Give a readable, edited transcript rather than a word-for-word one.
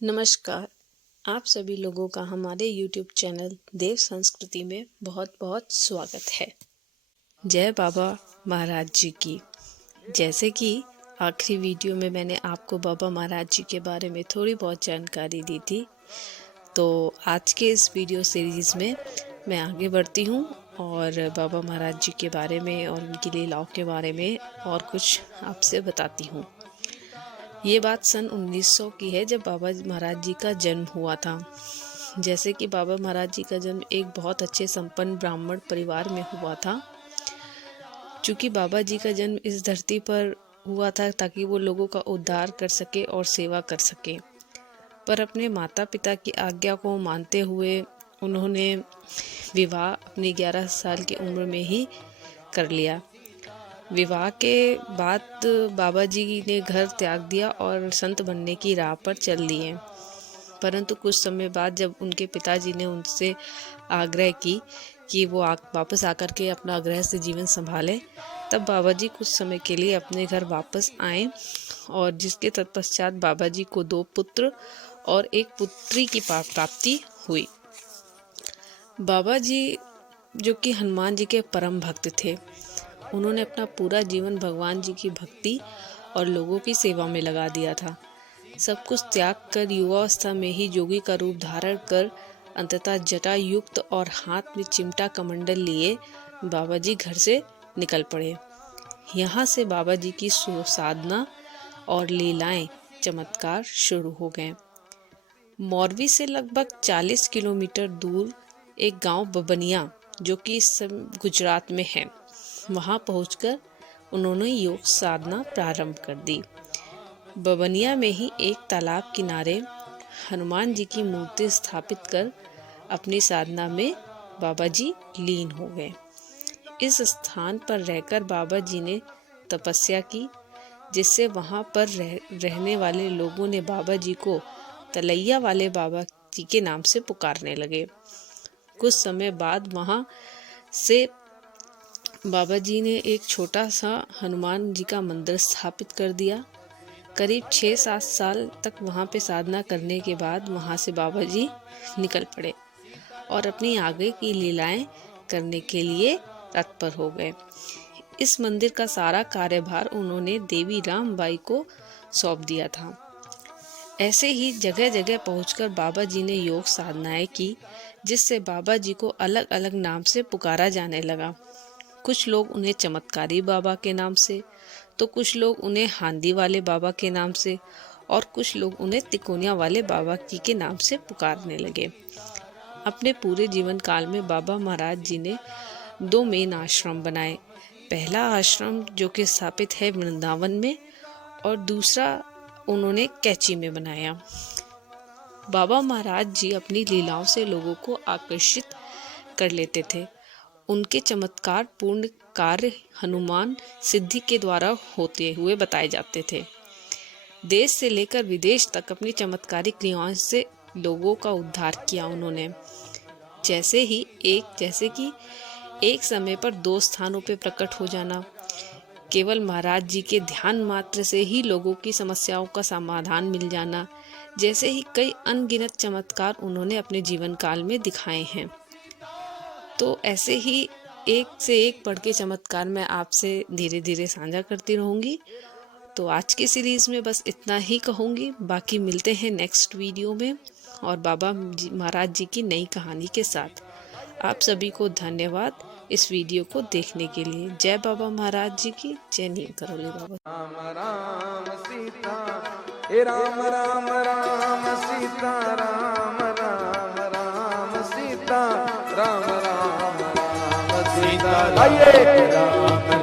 नमस्कार। आप सभी लोगों का हमारे YouTube चैनल देव संस्कृति में बहुत बहुत स्वागत है। जय बाबा महाराज जी की। जैसे कि आखिरी वीडियो में मैंने आपको बाबा महाराज जी के बारे में थोड़ी बहुत जानकारी दी थी, तो आज के इस वीडियो सीरीज़ में मैं आगे बढ़ती हूँ और बाबा महाराज जी के बारे में और उनकी लीलाओं के बारे में और कुछ आपसे बताती हूँ। ये बात सन 1900 की है, जब बाबा महाराज जी का जन्म हुआ था। जैसे कि बाबा महाराज जी का जन्म एक बहुत अच्छे संपन्न ब्राह्मण परिवार में हुआ था। चूँकि बाबा जी का जन्म इस धरती पर हुआ था ताकि वो लोगों का उद्धार कर सके और सेवा कर सके, पर अपने माता पिता की आज्ञा को मानते हुए उन्होंने विवाह अपनी 11 साल की उम्र में ही कर लिया। विवाह के बाद बाबा जी ने घर त्याग दिया और संत बनने की राह पर चल दिए। परंतु कुछ समय बाद जब उनके पिताजी ने उनसे आग्रह की कि वो वापस आकर के अपना गृहस्थ जीवन संभालें, तब बाबा जी कुछ समय के लिए अपने घर वापस आए और जिसके तत्पश्चात बाबा जी को 2 पुत्र और 1 पुत्री की प्राप्ति हुई। बाबा जी जो कि हनुमान जी के परम भक्त थे, उन्होंने अपना पूरा जीवन भगवान जी की भक्ति और लोगों की सेवा में लगा दिया था। सब कुछ त्याग कर युवावस्था में ही जोगी का रूप धारण कर अंततः जटा युक्त और हाथ में चिमटा कमंडल लिए बाबा जी घर से निकल पड़े। यहाँ से बाबा जी की साधना और लीलाएं चमत्कार शुरू हो गए। मोरवी से लगभग 40 किलोमीटर दूर एक गांव बबनिया, जो कि इस समय गुजरात में है, वहां पहुंचकर उन्होंने योग साधना प्रारंभ कर दी। बबनिया में ही एक तालाब किनारे हनुमान जी की मूर्ति स्थापित कर अपनी साधना में बाबा जी लीन हो गए। इस स्थान पर रहकर बाबा जी ने तपस्या की, जिससे वहां पर रहने वाले लोगों ने बाबा जी को तलैया वाले बाबा जी के नाम से पुकारने लगे। कुछ समय बाद वहां से बाबा जी ने एक छोटा सा हनुमान जी का मंदिर स्थापित कर दिया। करीब 6-7 साल तक वहाँ पे साधना करने के बाद वहाँ से बाबा जी निकल पड़े और अपनी आगे की लीलाएं करने के लिए तत्पर हो गए। इस मंदिर का सारा कार्यभार उन्होंने देवी रामबाई को सौंप दिया था। ऐसे ही जगह जगह पहुंचकर बाबा जी ने योग साधनाएं की, जिससे बाबा जी को अलग अलग नाम से पुकारा जाने लगा। कुछ लोग उन्हें चमत्कारी बाबा के नाम से, तो कुछ लोग उन्हें हांदी वाले बाबा के नाम से और कुछ लोग उन्हें तिकोनिया वाले बाबा जी के नाम से पुकारने लगे। अपने पूरे जीवन काल में बाबा महाराज जी ने 2 मेन आश्रम बनाए। पहला आश्रम जो कि स्थापित है वृंदावन में और दूसरा उन्होंने कैची में बनाया। बाबा महाराज जी अपनी लीलाओं से लोगों को आकर्षित कर लेते थे। उनके चमत्कार पूर्ण कार्य हनुमान सिद्धि के द्वारा होते हुए बताए जाते थे। देश से लेकर विदेश तक अपनी चमत्कारी क्रियाओं से लोगों का उद्धार किया उन्होंने। जैसे कि एक समय पर 2 स्थानों पर प्रकट हो जाना, केवल महाराज जी के ध्यान मात्र से ही लोगों की समस्याओं का समाधान मिल जाना, जैसे ही कई अनगिनत चमत्कार उन्होंने अपने जीवन काल में दिखाए हैं। तो ऐसे ही एक से एक बढ़ के चमत्कार मैं आपसे धीरे धीरे साझा करती रहूँगी। तो आज की सीरीज़ में बस इतना ही कहूँगी। बाकी मिलते हैं नेक्स्ट वीडियो में और बाबा महाराज जी की नई कहानी के साथ। आप सभी को धन्यवाद इस वीडियो को देखने के लिए। जय बाबा महाराज जी की, जय नीम करौली बाबा। राम राम सीता, हे राम राम राम सीता, राम राम राम सीता, राम राम राम सीता, आइए राम